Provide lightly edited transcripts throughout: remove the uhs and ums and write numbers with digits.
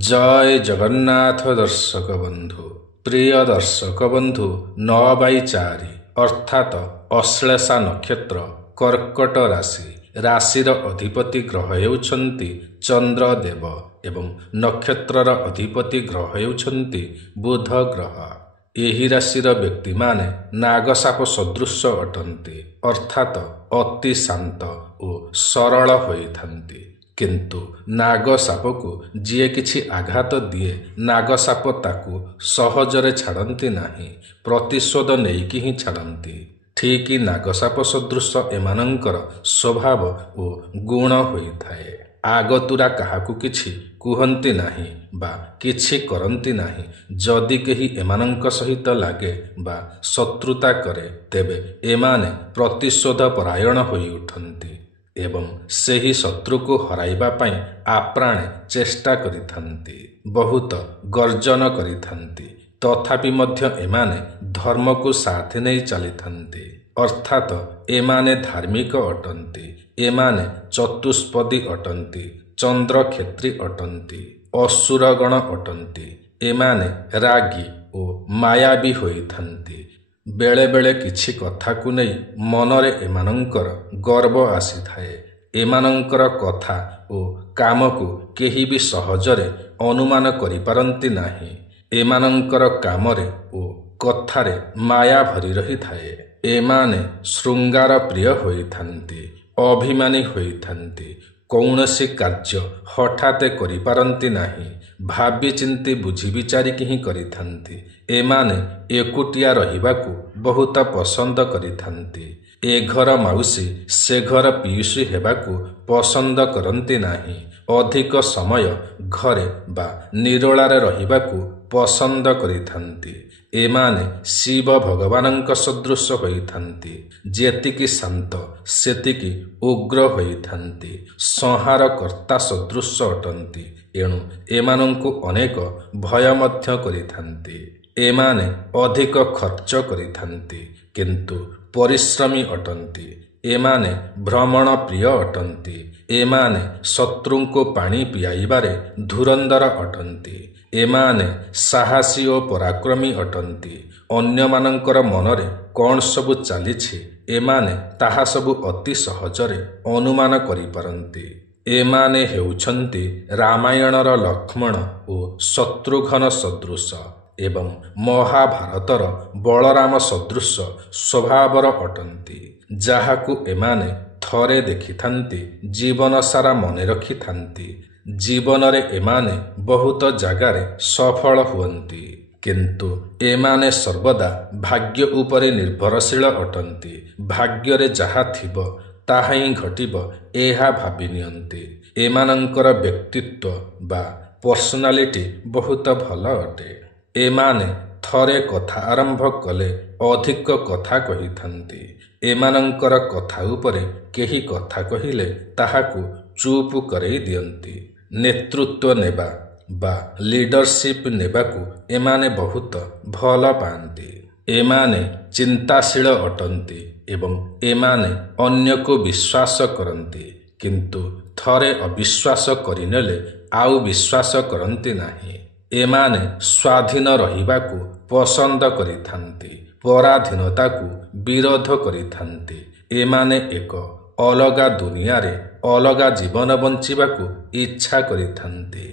जय जगन्नाथ दर्शक बंधु प्रिय दर्शक बंधु 9/4 अर्थात अश्लेषा नक्षत्र कर्कट राशि राशिर अधिपति ग्रह हेउछन्ति चंद्रदेव एवं नक्षत्रर अधिपति ग्रह हेउछन्ति बुध ग्रह। एही राशिर व्यक्ति माने नागसाप सदृश अटन्ति अर्थात अति शांत और सरल होइथन्ति। किंतु नागसाप को जी किछि आघात दिए नागसाप ताकू सहजरे छाड़ती नाही, प्रतिशोध नेइकी ही छाड़ती। ठीक नागसाप सदृश एमानंकर स्वभाव और गुण होइथाए। आगतुरा काहाकू किछि कुहंती नाही बा किछि करंती नाही। जदि केही एमानंक सहित लागे बा शत्रुता करे तेबे एमाने प्रतिशोध परायण होई उठंती एवं ସେହି ଶତ୍ରୁକୁ ହରାଇବା ପାଇଁ ଆପ୍ରାଣେ ଚେଷ୍ଟା କରିଥାନ୍ତି, ବହୁତ ଗର୍ଜନ କରିଥାନ୍ତି। ତଥାପି ମଧ୍ୟ ଏମାନେ ଧର୍ମକୁ ସାଥି ନେଇ ଚାଲିଥାନ୍ତି ଅର୍ଥାତ ଏମାନେ ଧାର୍ମିକ ଅଟନ୍ତି। ଏମାନେ ଚତୁଷ୍ପଦୀ ଅଟନ୍ତି, ଚନ୍ଦ୍ରକ୍ଷେତ୍ରୀ ଅଟନ୍ତି, ଅସୁରଗଣ ଅଟନ୍ତି। ଏମାନେ ରାଗୀ ଓ ମାୟାବୀ ହୋଇଥାନ୍ତି। बेले बेले किछि कथाकु नहीं मनरे एमानंकर गर्व आसीथाए। एमानंकर कथा ओ कामकु केही भी सहजरे अनुमान करि पारंती नाही। एमानंकर कामरे ओ कथारे माया भरी रही थाए। एमाने श्रृंगार प्रिय होइथांती, अभिमानी होइथांती। कौनसी कार्य हठाते करि पारंती नाही, भाबी चिंती बुझी विचारिकी ही करिथांती। एमाने एकुटिया रहिबाकू बहुत पसंद करिथांती। ए घर माउसी से घर पियुषी हेबाकू पसंद करंती नाही। अधिक समय घरे बा निरोलारे रहिबाकू पसंद करिथांती। एमाने शिव भगवानंक सदृश होइथांती। जेतिकी शांत सेतिकी उग्र होइथांती। संहार कर्ता सदृश अटंती। एणु एमानंकु अनेक भय मध्य करिथांती। एमाने अधिक खर्च करिथांती किंतु परिश्रमी अटंती। एमाने भ्रमण प्रिय अटंती। एमाने शत्रुंको पानी पियाइबारे धुरंधर अटंती। एमाने साहसी और पराक्रमी अटंती। अन्य मानंकर मनरे कौन सबु चालिछि एमाने ताहा सबु अति सहजरे अनुमान करि पारंती। एमाने हेउछन्ति रामायणर लक्ष्मण और शत्रुघ्न सदृश एवं महाभारतर बलराम सदृश स्वभावर अटंती। जाहाकू एमाने थरे देखिथांती जीवन सारा मने रखिथांती। जीवन रे एमाने बहुत जगारे सफल हुअन्ति किंतु एमाने सर्वदा भाग्य उपरे निर्भरशील अटंती। भाग्य रे जहा थिबो ताहा ही घटिबो एहा भाबी नियंती। एमानंकर व्यक्तित्व बा पर्सनालिटी बहुत भल अटे। एमाने थरे कथा आरंभ कले अधिक कथा कहिथांती। एमानंकर कथा उपरे केही कथा कहिले ताहाकू चुप करई दियंती। नेतृत्व नेबा बा लीडरशिप नेबाकू एमाने बहुत भल पांती। एमाने चिंताशील अटंती एवं एमाने अन्य को विश्वास करंती किंतु थरे अविश्वास करिनेले आउ विश्वास करंती नाही। एमाने स्वाधीन रहिबाकू पसंद करिथांती, पराधीनता को विरोध करिथांती। एमाने एक अलगा दुनिया रे अलगा जीवन बंचिबाकू इच्छा करिथांती।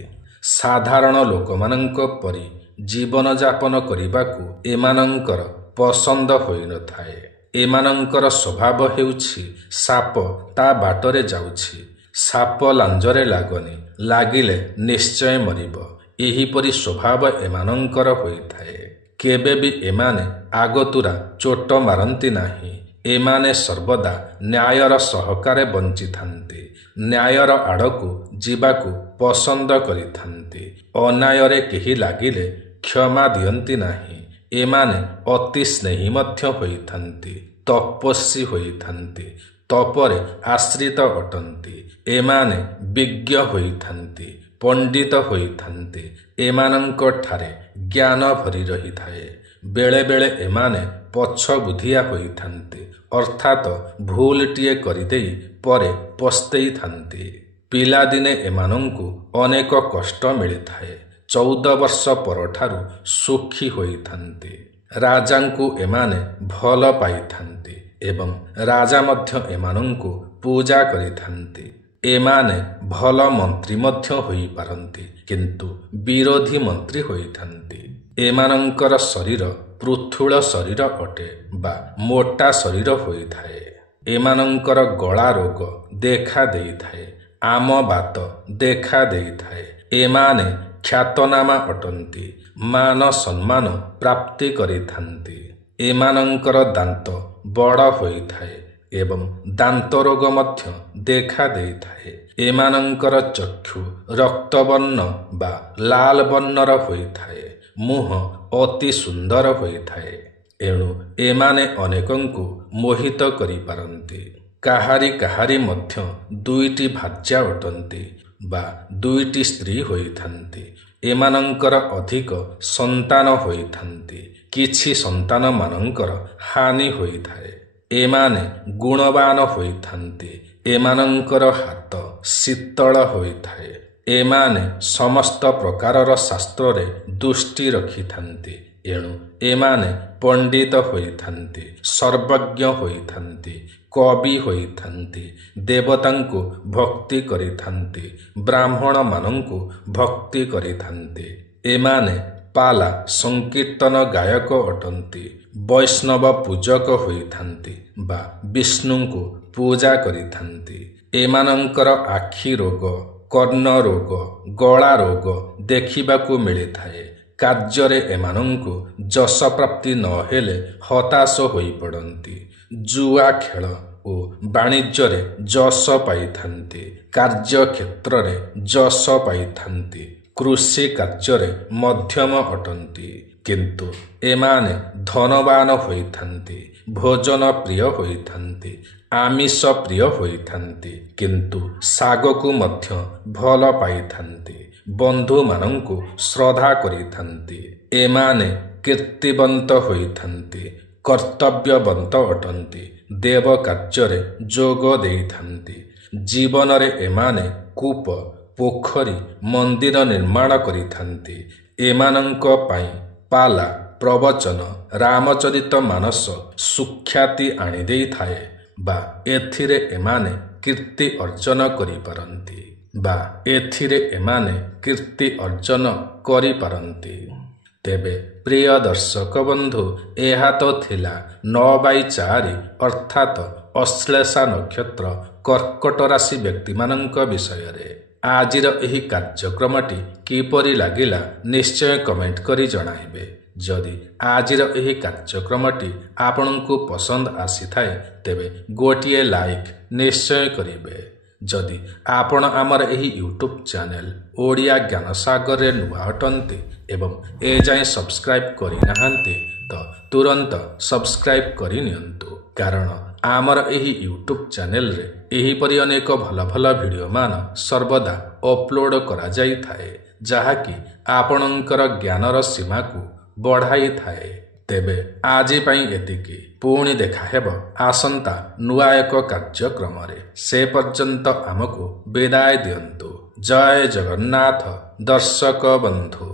साधारण लोकमानंक परि जीवन जापन करिबाकू एमानंकर पसंद होई नथाए। एमानंकर स्वभाव हेउछि साप ता बाटरे जाउछि। साप लांजरे लागनी, लागिले निश्चय मरिब। एहीपरि स्वभाव एमानंकर होइथाए। केबे भी एमाने आगतुरा चोट मारंती नाही। एमाने सर्वदा न्यायर सहकारे बंचिथांती। न्यायर आड़कू जीवाकू पसंद करिथांती। अन्यायरे केही लागिले क्षमा दियंती नाही। एमाने अति स्नेही मध्य होइथांती, तपस्वी होइथांती, तपरे आश्रित अटंती। एमाने विज्ञ होइथांती, पंडित होइथांती। एमानंक ठारे ज्ञान भरी रही थाए। बेले बेले एमाने पछ बुधिया होइथांती अर्थात भूलटिए करिदेई परे पस्तेई थांती। ପିଲାଦିନେ ଏମାନଙ୍କୁ ଅନେକ କଷ୍ଟ ମିଳିଥାଏ। 14 ବର୍ଷ ପରଠାରୁ ସୁଖୀ ହୋଇଥାନ୍ତି। ରାଜାଙ୍କୁ ଏମାନେ ଭଲ ପାଇଥାନ୍ତି ଏବଂ ରାଜା ମଧ୍ୟ ଏମାନଙ୍କୁ ପୂଜା କରିଥାନ୍ତି। ଏମାନେ ଭଲ ମନ୍ତ୍ରୀ ମଧ୍ୟ ହୋଇପାରନ୍ତି, କିନ୍ତୁ ବିରୋଧୀ ମନ୍ତ୍ରୀ ହୋଇଥାନ୍ତି। ଏମାନଙ୍କର ଶରୀର ପୃଥୁଳ ଶରୀର ଅଟେ ବା ମୋଟା ଶରୀର ହୋଇଥାଏ। ଏମାନଙ୍କର ଗଳା ରୋଗ ଦେଖା ଦେଇଥାଏ, ଆମ ବାତ ଦେଖା ଦେଇଥାଏ। ଏମାନେ ଖ୍ୟାତନାମା ଅଟନ୍ତି, ମାନ ସମ୍ମାନ ପ୍ରାପ୍ତି କରିଥାନ୍ତି। ଏମାନଙ୍କର ଦାନ୍ତ ବଡ଼ ହୋଇଥାଏ ଏବଂ ଦାନ୍ତ ରୋଗ ମଧ୍ୟ ଦେଖା ଦେଇଥାଏ। ଏମାନଙ୍କର ଚକ୍ଷୁ ରକ୍ତବର୍ଣ୍ଣ ବା ଲାଲ ବର୍ଣ୍ଣର ହୋଇଥାଏ। ମୁହଁ ଅତି ସୁନ୍ଦର ହୋଇଥାଏ। ଏଣୁ ଏମାନେ ଅନେକଙ୍କୁ ମୋହିତ କରିପାରନ୍ତି। କାହାରି କାହାରି ମଧ୍ୟ 2ଟି ଭାର୍ଯ୍ୟା ଅଟନ୍ତି ବା 2ଟି ସ୍ତ୍ରୀ ହୋଇଥାନ୍ତି। ଏମାନଙ୍କର ଅଧିକ ସନ୍ତାନ ହୋଇଥାନ୍ତି। କିଛି ସନ୍ତାନମାନଙ୍କର ହାନି ହୋଇଥାଏ। ଏମାନେ ଗୁଣବାନ ହୋଇଥାନ୍ତି। ଏମାନଙ୍କର ହାତ ଶୀତଳ ହୋଇଥାଏ। ଏମାନେ ସମସ୍ତ ପ୍ରକାରର ଶାସ୍ତ୍ରରେ ଦୃଷ୍ଟି ରଖିଥାନ୍ତି। ଏଣୁ ଏମାନେ ପଣ୍ଡିତ ହୋଇଥାନ୍ତି, ସର୍ବଜ୍ଞ ହୋଇଥାନ୍ତି, କବି ହୋଇଥାନ୍ତି, ଦେବତାଙ୍କୁ ଭକ୍ତି କରିଥାନ୍ତି, ବ୍ରାହ୍ମଣମାନଙ୍କୁ ଭକ୍ତି କରିଥାନ୍ତି। ଏମାନେ ପାଲା ସଂକୀର୍ତ୍ତନ ଗାୟକ ଅଟନ୍ତି, ବୈଷ୍ଣବ ପୂଜକ ହୋଇଥାନ୍ତି ବା ବିଷ୍ଣୁଙ୍କୁ ପୂଜା କରିଥାନ୍ତି। ଏମାନଙ୍କର ଆଖି ରୋଗ, କର୍ଣ୍ଣ ରୋଗ, ଗଳା ରୋଗ ଦେଖିବାକୁ ମିଳିଥାଏ। କାର୍ଯ୍ୟରେ ଏମାନଙ୍କୁ ଯଶ ପ୍ରାପ୍ତି ନ ହେଲେ ହତାଶ ହୋଇପଡ଼ନ୍ତି। ଜୁଆ ଖେଳ ଓ ବାଣିଜ୍ୟରେ ଯଶ ପାଇଥାନ୍ତି। କାର୍ଯ୍ୟକ୍ଷେତ୍ରରେ ଯଶ ପାଇଥାନ୍ତି। କୃଷି କାର୍ଯ୍ୟରେ ମଧ୍ୟମ ଅଟନ୍ତି, କିନ୍ତୁ ଏମାନେ ଧନବାନ ହୋଇଥାନ୍ତି। ଭୋଜନ ପ୍ରିୟ ହୋଇଥାନ୍ତି, ଆମିଷ ପ୍ରିୟ ହୋଇଥାନ୍ତି, କିନ୍ତୁ ଶାଗକୁ ମଧ୍ୟ ଭଲ ପାଇଥାନ୍ତି। ବନ୍ଧୁମାନଙ୍କୁ ଶ୍ରଦ୍ଧା କରିଥାନ୍ତି। ଏମାନେ କୀର୍ତ୍ତିବନ୍ତ ହୋଇଥାନ୍ତି, କର୍ତ୍ତବ୍ୟବନ୍ତ ଅଟନ୍ତି, ଦେବ କାର୍ଯ୍ୟରେ ଯୋଗ ଦେଇଥାନ୍ତି। ଜୀବନରେ ଏମାନେ କୂପ, ପୋଖରୀ, ମନ୍ଦିର ନିର୍ମାଣ କରିଥାନ୍ତି। ଏମାନଙ୍କ ପାଇଁ ପାଲା, ପ୍ରବଚନ, ରାମଚରିତ ମାନସ ସୁଖ୍ୟାତି ଆଣିଦେଇଥାଏ ବା ଏଥିରେ ଏମାନେ କୀର୍ତ୍ତି ଅର୍ଜନ କରିପାରନ୍ତି। ତେବେ ପ୍ରିୟ ଦର୍ଶକ ବନ୍ଧୁ, ଏହା ତ ଥିଲା 9/4 ଅର୍ଥାତ୍ ଅଶ୍ଳେଷା ନକ୍ଷତ୍ର କର୍କଟ ରାଶି ବ୍ୟକ୍ତିମାନଙ୍କ ବିଷୟରେ। ଆଜିର ଏହି କାର୍ଯ୍ୟକ୍ରମଟି କିପରି ଲାଗିଲା ନିଶ୍ଚୟ କମେଣ୍ଟ କରି ଜଣାଇବେ। ଯଦି ଆଜିର ଏହି କାର୍ଯ୍ୟକ୍ରମଟି ଆପଣଙ୍କୁ ପସନ୍ଦ ଆସିଥାଏ ତେବେ ଗୋଟିଏ ଲାଇକ୍ ନିଶ୍ଚୟ କରିବେ। ଯଦି ଆପଣ ଆମର ଏହି ୟୁଟ୍ୟୁବ୍ ଚ୍ୟାନେଲ ଓଡ଼ିଆ ଜ୍ଞାନସାଗରରେ ନୂଆ ଅଟନ୍ତି ଏବଂ ଏଯାଏଁ ସବସ୍କ୍ରାଇବ୍ କରିନାହାନ୍ତି ତ ତୁରନ୍ତ ସବସ୍କ୍ରାଇବ୍ କରିନିଅନ୍ତୁ, କାରଣ ଆମର ଏହି ୟୁଟ୍ୟୁବ୍ ଚ୍ୟାନେଲରେ ଏହିପରି ଅନେକ ଭଲ ଭଲ ଭିଡ଼ିଓମାନ ସର୍ବଦା ଅପଲୋଡ଼ କରାଯାଇଥାଏ, ଯାହାକି ଆପଣଙ୍କର ଜ୍ଞାନର ସୀମାକୁ ବଢ଼ାଇଥାଏ। ତେବେ ଆଜି ପାଇଁ ଏତିକି। ପୁଣି ଦେଖାହେବ ଆସନ୍ତା ନୂଆ ଏକ କାର୍ଯ୍ୟକ୍ରମରେ। ସେ ପର୍ଯ୍ୟନ୍ତ ଆମକୁ ବିଦାୟ ଦିଅନ୍ତୁ। ଜୟ ଜଗନ୍ନାଥ ଦର୍ଶକ ବନ୍ଧୁ।